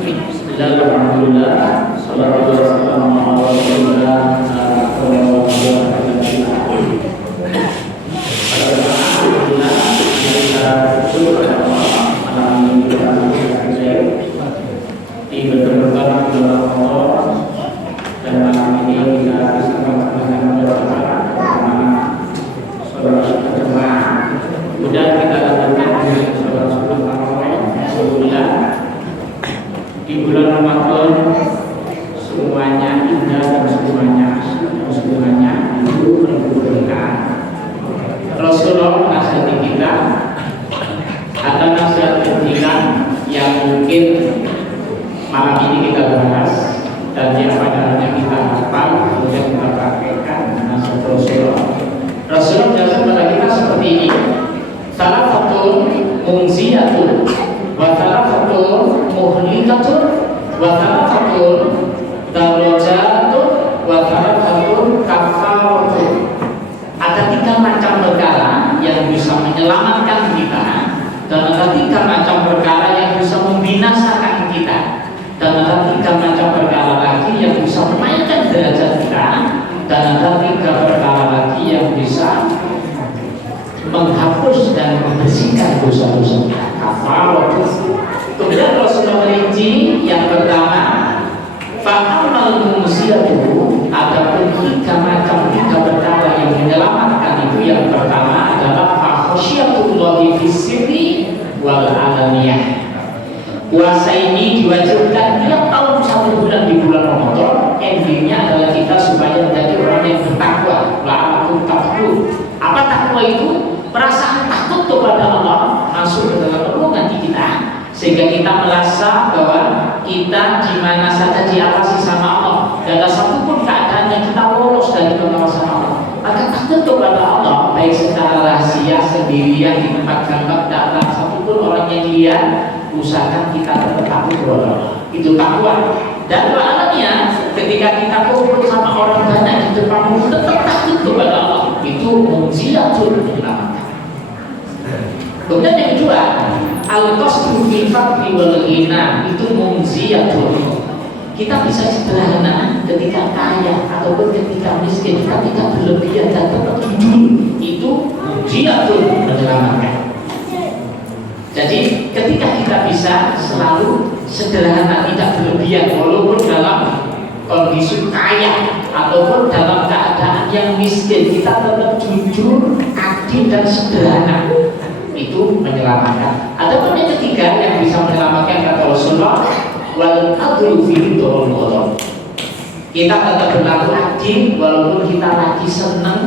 Alhamdulillah, salatu wassalamu ala rasulillah. Di bertemu dalam Ramadan dan malam ini kita bisa melaksanakan sholat berjamaah. Kemudian kita lakukan sholat sunnah Ramadan. Alhamdulillah, di bulan Ramadan semuanya indah dan semuanya itu berguna. Rasulullah menasihati kita, ada nasihat kita yang mungkin malam ini kita bahas dan yang padanya kita hafal kemudian kita praktekkan nasihat Rasulullah. Rasulullah menjelaskan kepada kita seperti ini: salah satu mungziyatun, wa salah satu muhlikatun, wa salah satu darajatun, wa salah satu kafaratun. Ada 3 macam perkara yang bisa menyelamatkan kita, dan ada 3 macam perkara yang bisa membinasakan kita, dan ada 3 macam perkara lagi yang bisa menaikkan derajat kita, dan ada 3 perkara lagi yang bisa menghapus dan membersihkan dosa-dosa kita. Kemudian Rasulullah merinci yang pertama, fa'amal mumsiyatuhu, ada 3 perkara yang menyelamatkan itu. Yang pertama adalah khasyiatullahi fis-sirri wal alaniyah. Puasa ini diwajibkan tiap tahun 1 bulan di bulan Ramadan. Endingnya adalah kita supaya menjadi orang yang bertakwa. La'allakum tattaqun. Apa takwa itu? Perasaan takut kepada Allah masuk ke dalam ruang hati kita, sehingga kita merasa bahwa kita di mana saja diawasi sama Allah, dan ada satupun keadaan yang kita lolos dari pengawasan Allah. Maka takut kepada Allah, baik secara rahasia, sendirian, di tempat gelap, tak ada satupun orang yang lihat, usahakan kita tetap takut kepada Allah. Itu takwa. Dan maknanya ketika kita kumpul sama orang banyak di depan umum, tetap takut kepada Allah. Itu mungziyatun menyelamatkan. Kemudian yang kedua, al-qasdu fil faqri wal ghina, itu mungziyatun. Kita bisa sederhana ketika kaya ataupun ketika miskin, kita tidak berlebihan dan tetap jujur. Itu mungziyatun menyelamatkan. Jadi ketika kita bisa selalu sederhana, tidak berlebihan, walaupun dalam kondisi kaya ataupun dalam keadaan yang miskin, kita tetap jujur, adil dan sederhana. Itu menyelamatkan. Adapun yang ketiga yang bisa menyelamatkan, kata Rasulullah, wal adlu fi ridhal qadar. Kita tetap berlaku adil walaupun kita lagi senang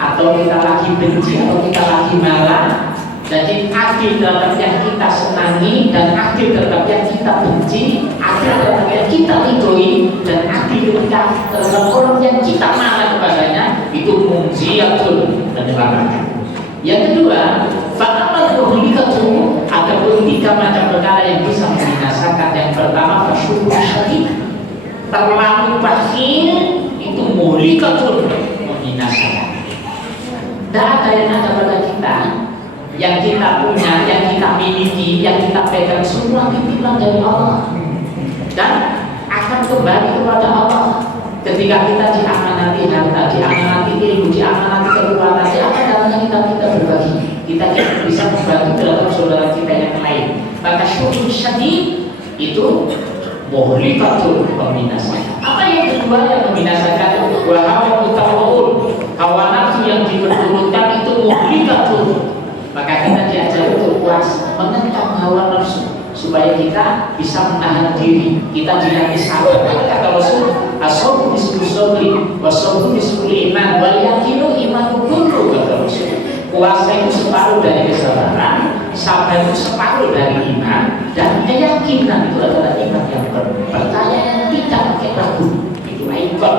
atau kita lagi benci atau kita lagi marah. Jadi adil terhadap yang kita senangi dan adil terhadap yang kita benci, adil terhadap yang kita ridhoi, dan adil ketika terhadap orang yang kita marah kepadanya. Itu mungziyatun, menyelamatkan. Yang kedua, fa'amal muhlikatun, ada 3 macam perkara yang bisa membinasakan. Yang pertama, fasyukur syadid, terlalu bakhil, itu muhlikatun, membinasakan. Tidak ada yang ada pada kita, yang kita punya, yang kita miliki, yang kita pegang, semua titipan dari Allah dan akan kembali kepada Allah. Ketika kita diamanati harta, diamanati ilmu, diamanati kekuatan, apa caranya kita berbagi, kita bisa membantu terhadap saudara kita yang lain. Maka syukur syadid itu muhlikatun, membinasakan. Apa yang kedua yang membinasakan? Wa hawa mutawwa'un, hawa nafsu yang diperturutkan itu muhlikatun. Maka kita diajar untuk puas, menentang hawa nafsu supaya kita bisa menahan diri. Kita dinamai sabar. Kata Rasul, as-sabru nisfu sabri, was-sabru nisfu iman, wal yaqinu imanu kullu. Kata Rasul, puasa itu separuh dari kesabaran, sabar itu separuh dari iman, dan keyakinan itu adalah iman yang percaya yang tidak pakai ragu. Itu iman.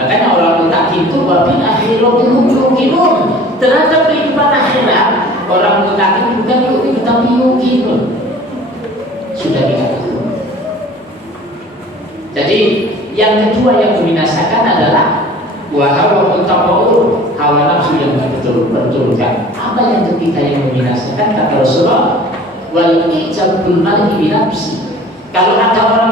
Makanya orang mutakin itu wabil akhiratul yuqinun, terhadap kehidupan akhirat. Orang mutakin bukan yuqin tapi yuqinun. Sudah tidak tahu. Jadi yang kedua yang membinasakan adalah hawa mutawwa'un, hawa nafsu yang betul-betul. Apa yang ketiga yang membinasakan? Kata Rasulullah, wal ijabul mar'i bi nafsi. Kalau ada orang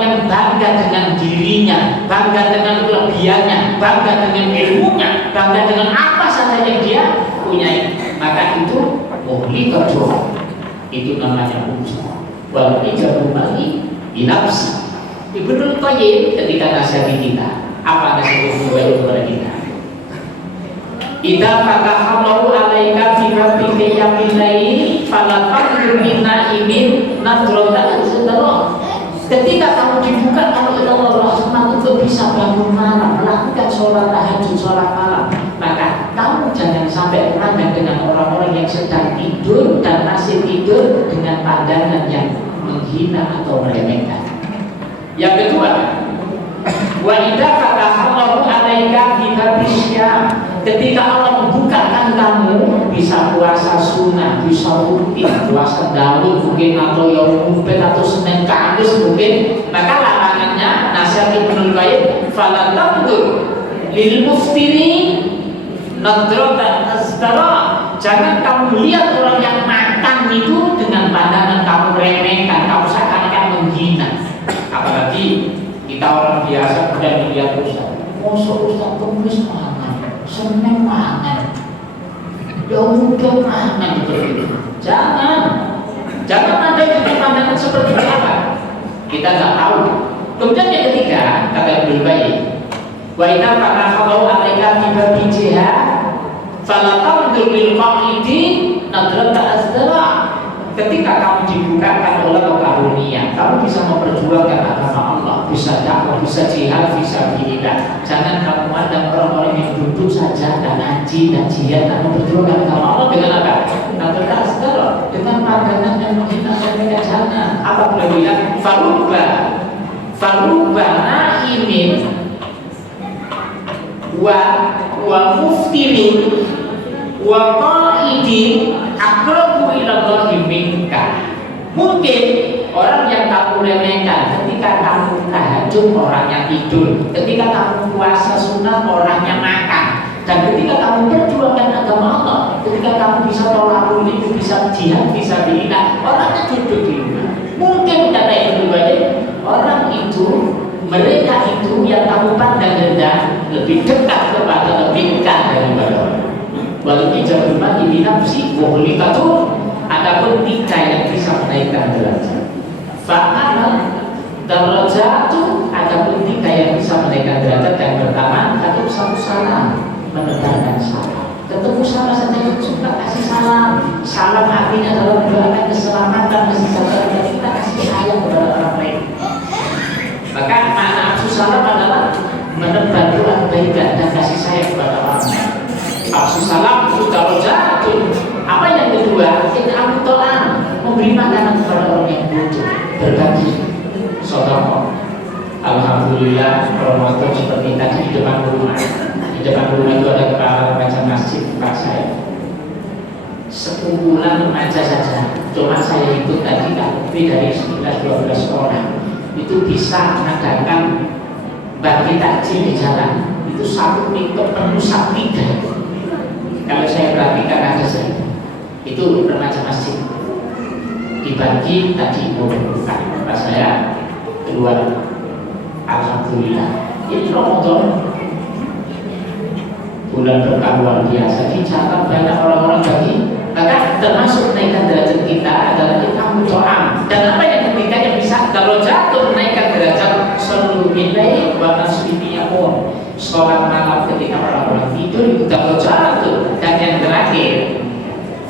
dirinya, bangga dengan kelebihannya, bangga dengan ilmunya, bangga dengan apa saja yang dia punya, maka itu muhlikatun, itu namanya ujub. Wal ijabu bagi binafsi. Ibnu Qayyim ketika nasihati kita, apa nasihat Ibnu Qayyim kepada kita? Idza fatahallahu alaika fi rabbika yamin lail fala taqdir minna imin nadrata sadara. Ketika kamu dibuka oleh Allah Rahman untuk bisa bangun malam, melakukan sholat tahajud, sholat malam, maka kamu jangan sampai memandang dengan orang-orang yang sedang tidur dan masih tidur dengan pandangan yang menghina atau meremehkan. Yang kedua, wa idza fatahallahu alaika fi babisyam, ketika Allah membukakan kamu bisa puasa sunnah, bisa rutin, puasa Daud mungkin, atau yaumul bid atau Senin Kamis mungkin, maka larangannya nasihat Ibnu Qayyim fala tandur lil muftiri nadratan asdara, jangan kamu lihat orang yang makan itu dengan pandangan kamu remehkan, kamu seakan-akan menghina. Apalagi kita orang biasa kemudian melihat Ustaz, mosok Ustaz tulis mangan, Senin mangan, yaumul mangan, gitu. Jangan ada dengan pandangan seperti apa, kita nggak tahu. Kemudian yang ketiga kata Ibnu Qayyim, wa idza fatahallahu alaika fi babi jihad fala tandur lil qa'idin nadrata asdara, ketika kamu dibukakan oleh karunia, kamu bisa memperjuangkan agama Allah, bisa dakwah, bisa jihad, bisa fisabilillah, jangan kamu mandang orang-orang yang duduk saja dan ngaji dan jihad dan memperjuangkan agama Allah dengan apa? Nadrata asdara, dengan pandangan yang menghina mereka. Jangan. Apa beliau bilang? Faruba na'imin wa muftirin wa qa'idin aqrabu ila Allahi minka. Mungkin orang yang kamu remehkan ketika kamu tahajud orangnya tidur, ketika kamu puasa sunnah orangnya makan, dan ketika kamu perjuangkan agama Allah, ketika kamu bisa tolak itu, bisa jihad, bisa fisabilillah, orangnya duduk di rumah. Mungkin kata Ibnu Qayyim, orang itu, mereka itu yang kamu pandang rendah lebih dekat kepada lebih dekat daripada walau ijabul bagi binafsi muhlikatun, adapun tiga yang bisa menaikkan derajat. Fa'amal darajatu, adapun tiga yang bisa menaikkan derajat. Yang pertama, satu salam, menebarkan salam. Ketemu sama saja yang suka kasih salam. Salam artinya dalam mendoakan keselamatan, kesejahteraan, kita kasih sayang kepada orang lain. Maka makna salam adalah menebar doa kebaikan dan kasih sayang kepada orang lain. Absus salam itu darajatun. Apa yang kedua? It'am to'am, memberi makanan kepada orang yang butuh, berbagi, sedekah. Alhamdulillah, Ramadan seperti tadi di depan rumah. Di depan rumah itu ada kepala remaja masjid tempat saya. Sekumpulan remaja saja, cuma saya ikut tadi lebih dari 11-12 orang. Itu bisa mengadakan bagi takjil di jalan. Itu satu pick-up penuh sapi. Kalau saya perhatikan ada saya, itu remaja masjid dibagi tadi bukan pas saya keluar. Alhamdulillah, ini Ramadan bulan berkah luar biasa, dicatat banyak orang-orang bagi. Maka termasuk naikkan derajat kita adalah it'am to'am. Dan apa yang ketiga yang bisa darajatun, menaikkan derajat sallu billahi wa tasbihiyahum, sholat malam ketika orang-orang tidur itu darajatun. Dan yang terakhir,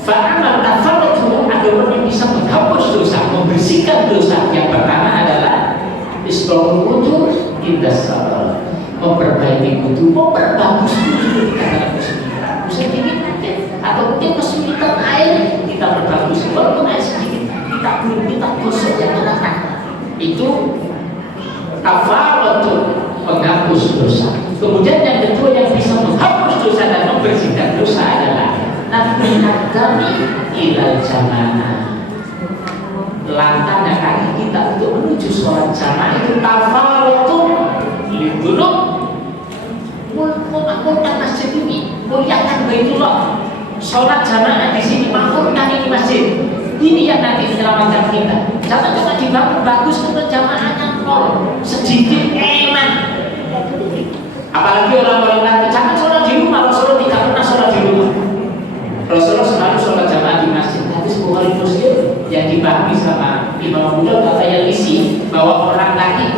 fa'amal tafarrutu, ada orang yang bisa menghapus dosa, membersihkan dosa. Yang pertama adalah islahul wudu inda salat, memperbaiki wudu, memperbagus wudu ketika dalam kesulitan. Bisa dikit atau mungkin kesulitan air, kita perbagus walaupun air sedikit, kita belum, kita gosok yang enak. Itu kafaratun, penghapus dosa. Kemudian yang kedua yang bisa menghapus dosa dan membersihkan dosa adalah nafminat kami ilal jamaah, langkahnya kaki kita untuk menuju sholat jamaah itu kafaratun lidunub, memakmurkan masjid ini, muliakan Baitullah. Sholat jamaah di sini, makmurkan ini masjid. Ini yang nanti menyelamatkan kita. Jangan cuma dibangun bagus untuk jamaahnya nol, sedikit eman.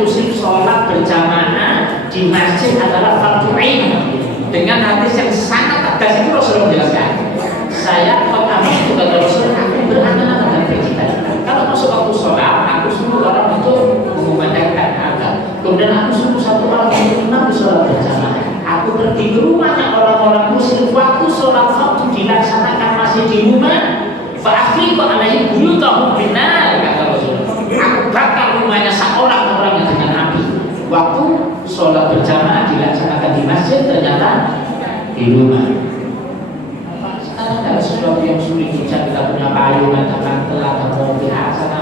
inklusif sholat berjamaah di masjid adalah fardu ain. Dengan hadis yang sangat tegas itu Rasulullah menjelaskan, saya kota itu kata Rasul, aku beranak dengan cita-cita. Kalau masuk waktu sholat, aku suruh orang itu mengumandangkan agama. Kemudian aku suruh satu orang untuk imam di sholat berjamaah. Aku pergi ke rumahnya orang-orang muslim, waktu sholat fardu dilaksanakan masih di rumah. Fa'akhriqu alaihi buyutahum binar, kata Rasul. Aku bakar rumahnya seorang-orang yang dengan api. Waktu sholat berjamaah dilaksanakan di masjid, ternyata di rumah. Sekarang ada sesuatu yang sulit, bisa kita punya payung, ada mantel, ada mobil, sana.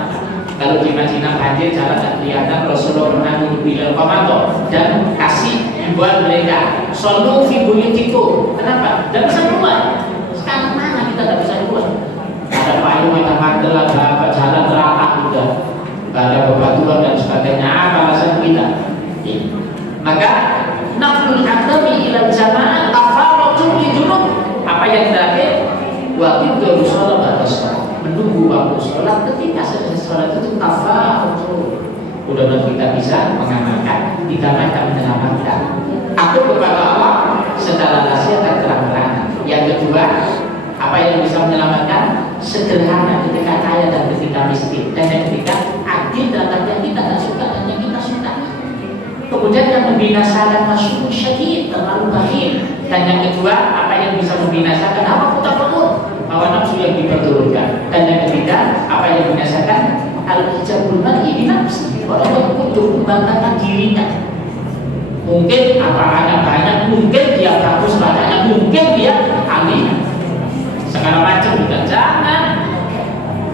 Kalau di Madinah banjir, jalan tak kelihatan. Rasulullah pernah duduk di dalam komando dan kasih buat mereka solu fi buyutikum. Kenapa? Tidak bisa keluar. Sekarang mana kita tidak bisa keluar? Ada payung, ada mantel, ada jalan teratak juga, ada bebatuan dan sebagainya. Apa alasan kita? Maka naflul adami ilal jamaah tafarratu lidunub. Apa yang terakhir? Waktu itu sholat batas, menunggu waktu sholat. Ketika selesai sholat itu tafarratu. Mudah-mudahan kita bisa mengamalkan, kita menyelamatkan. Aku kepada Allah secara rahasia dan terang-terangan. Yang kedua, apa yang bisa menyelamatkan? Sederhana ketika kaya dan ketika miskin. Dan yang ketiga, adil dalam yang kita tidak suka dan yang kita suka. Kemudian yang membinasakan masyhur syadid, terlalu bakhil. Dan yang kedua, apa yang bisa membinasakan hawa mutafakkur, hawa nafsu yang diperturutkan. Dan yang ketiga, apa yang membinasakan al-ijabul mar'i bi nafsi, orang yang untuk membanggakan dirinya. Mungkin aparannya banyak, mungkin dia bagus badannya, mungkin dia ahli segala macam juga. Jangan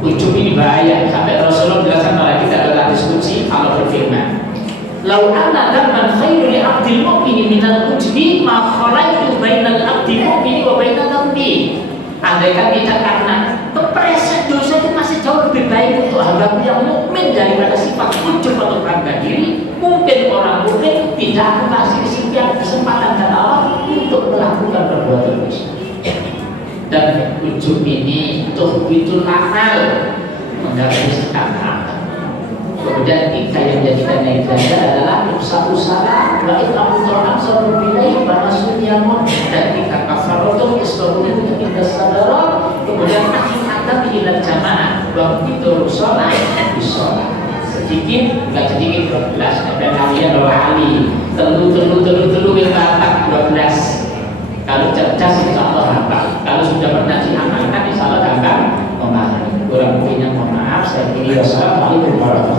ujub ini bahaya. Sampai Rasulullah jelaskan kepada kita dalam hadis qudsi, Allah berfirman, "Lau anna dhamman khairu li 'abdil mu'mini minal ujbi ma khalaitu bainal 'abdil mu'mini wa bainal dhambi." Andaikan tidak karena kepreset dosa itu masih jauh lebih baik untuk hamba yang mukmin daripada sifat ujub atau bangga diri, mungkin orang mukmin tidak akan kasih kesempatan dan Allah untuk melakukan perbuatan dosa. Dan ujub ini tuhbitul amal, menggabungkan amal. Kemudian tiga yang menjadikannya ibadah adalah usaha wa it'amu ta'am sabun billahi wa nasyamun, dan tiga kafaratu istabunu inda sadara. Kemudian akhir ila jamaah, begitu sholat disolat sedikit, enggak sedikit 12. Dan kalian bawa ali telu yang batak 12. Kalau cerdas insya Allah hafal. Kalau sudah pernah diamalkan insya Allah gampang memahami. Kurang lebihnya mohon maaf. Saya kira wassalamualaikum warahmatullahi wabarakatuh.